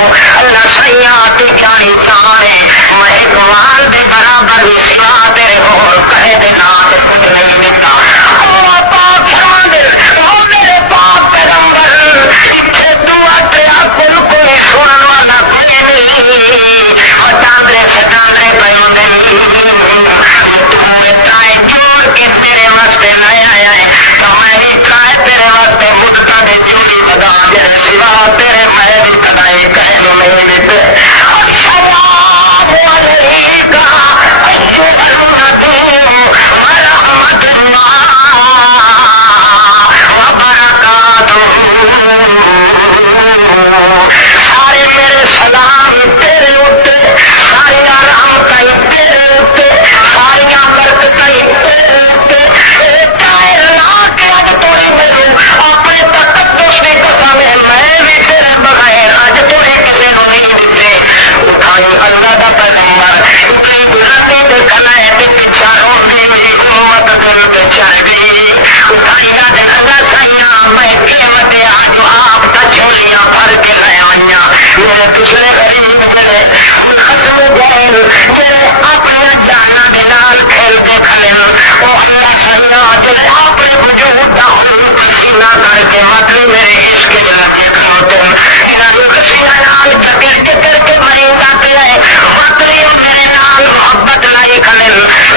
اللہ سیاں تو چاہی چاہے میں ایک مال دے برابر سوا تیرے اور کہے دے نام کچھ نہیں ملتا. اللہ پاک فرما دے وہ میرے پاک پیغمبر اتنے دعا تیرا کل کوئی سنن والا کوئی نہیں ہٹاندے سٹاندے پیوں دے تمہیں تائے جوڑ کے تیرے واسطے لے آیا ہے تو میں بھی تائے تیرے واسطے مدتا دے چوڑی بدا دے سوا تیرے میں بھی تدائی کہنو نہیں دیتے. السلام علیکہ ایوہ النبی ورحمت اللہ وبرکاتہ. سارے میرے سلام تیرے اتے ساریاں رحمتیں تیرے اتے ساریاں برکتیں تیرے اتے چاہے لا کے اج توڑی میرے اپنے تقدس کی قسم ہے میں بھی تیرے بغیر اج توڑی کسی کو نہیں دیتے. اٹھائی اللہ کا پیغمبر اتنی گزرتی دیکھنا ہے کہ پیچھا روتی ہوئی امت دل پہ چل گئی. اٹھائی اج اللہ سائیاں میں قیمت آج آپ کا جھولیاں بھر کے لے آئیاں میرے پچھلے غریب میرے خصم جائل میرے اپنی جانا کے نال کھیل دیکھنے وہ اللہ سائیاں جلے اپنے وجود کا سینہ کر کے مطلب میرے عشق جلا کے کھاتے انہوں نے خسیاں نال جگر جگر کے مریضہ پہ آئے مطلب میرے نال محبت لائی کھلے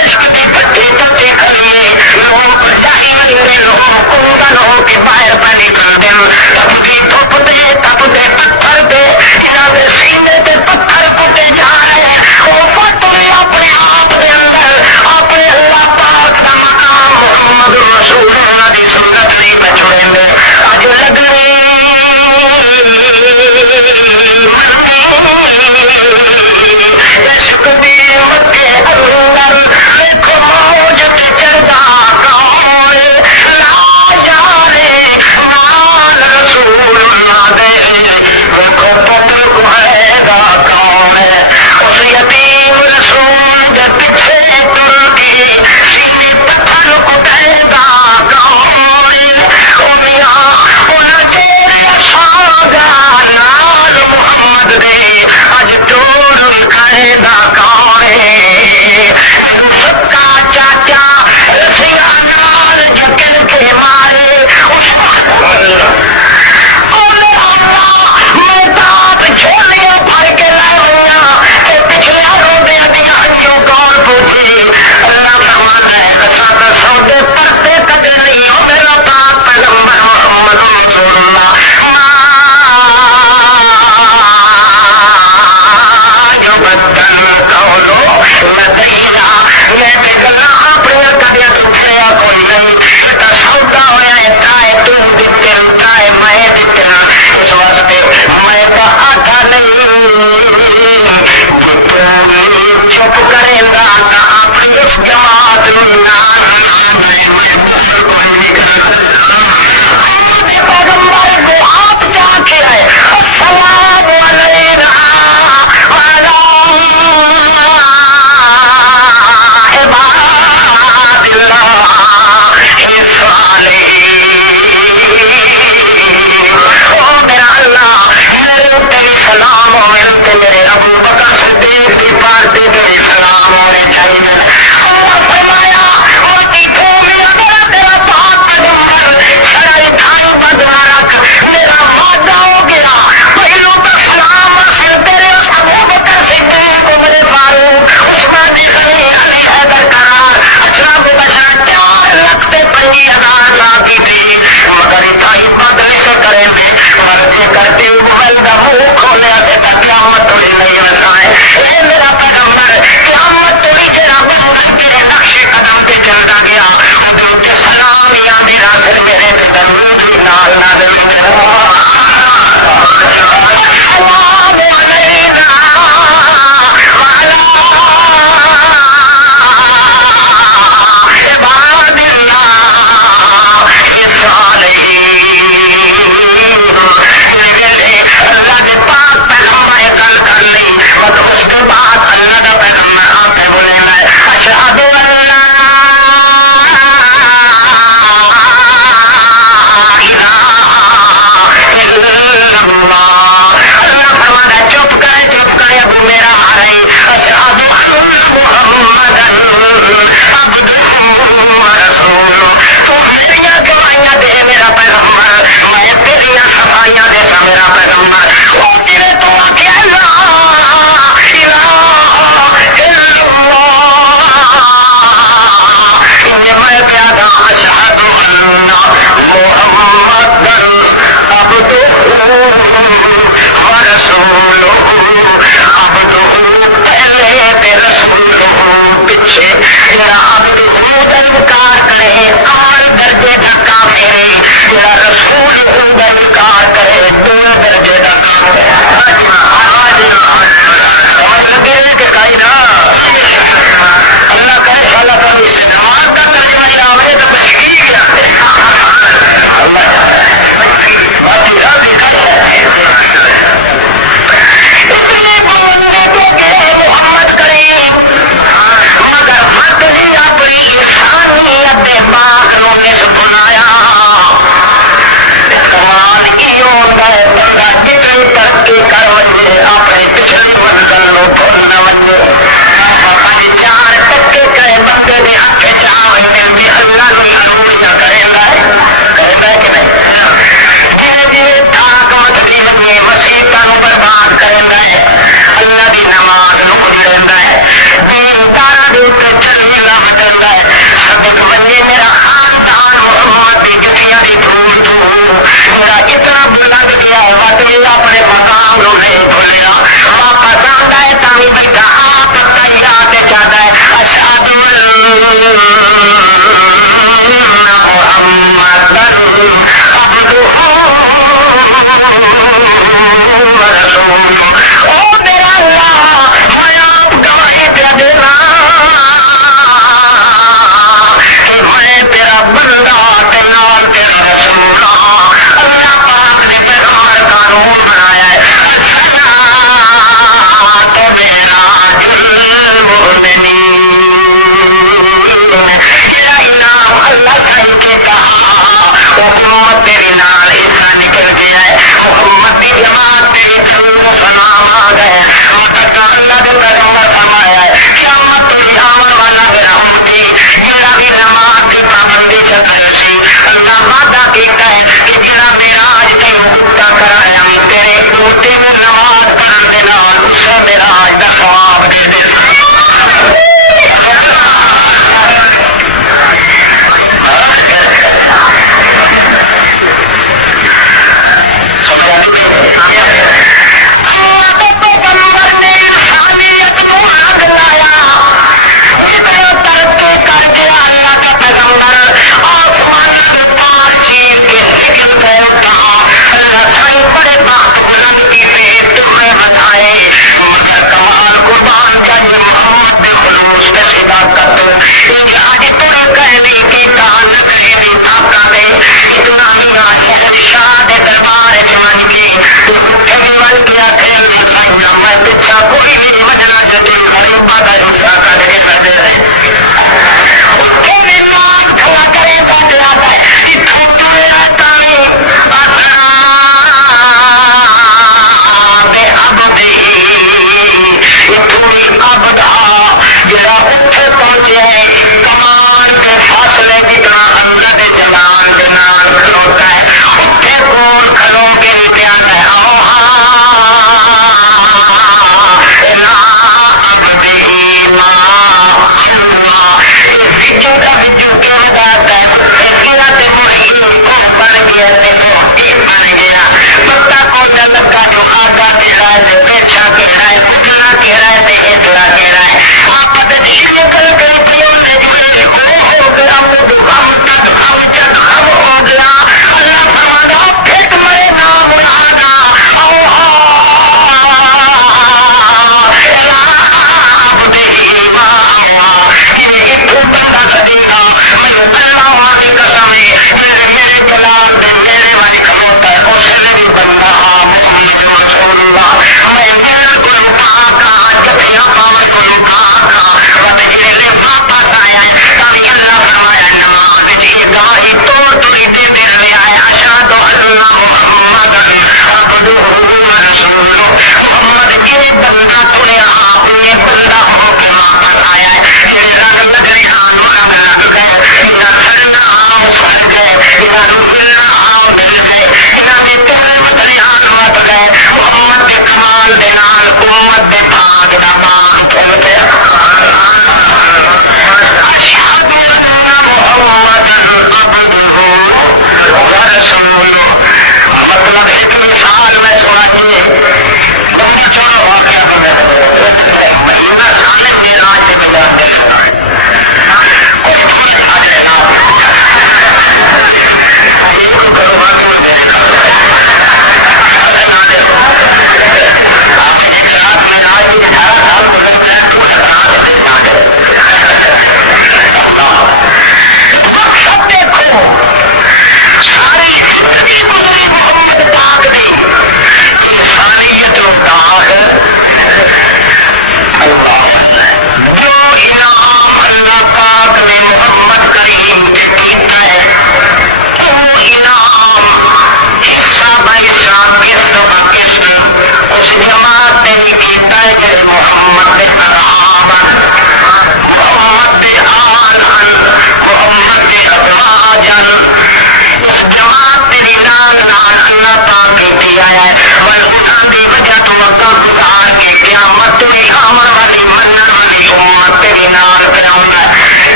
عشق کی پٹھی پٹھی کھلیے لوگ جائی مندے لوگ کنگن ہو کے باہر پہ نکل دیں تب کی تھوپ دے تب دے پتھر دے انہوں نے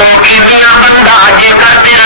تو کی بنا بندہ جے کر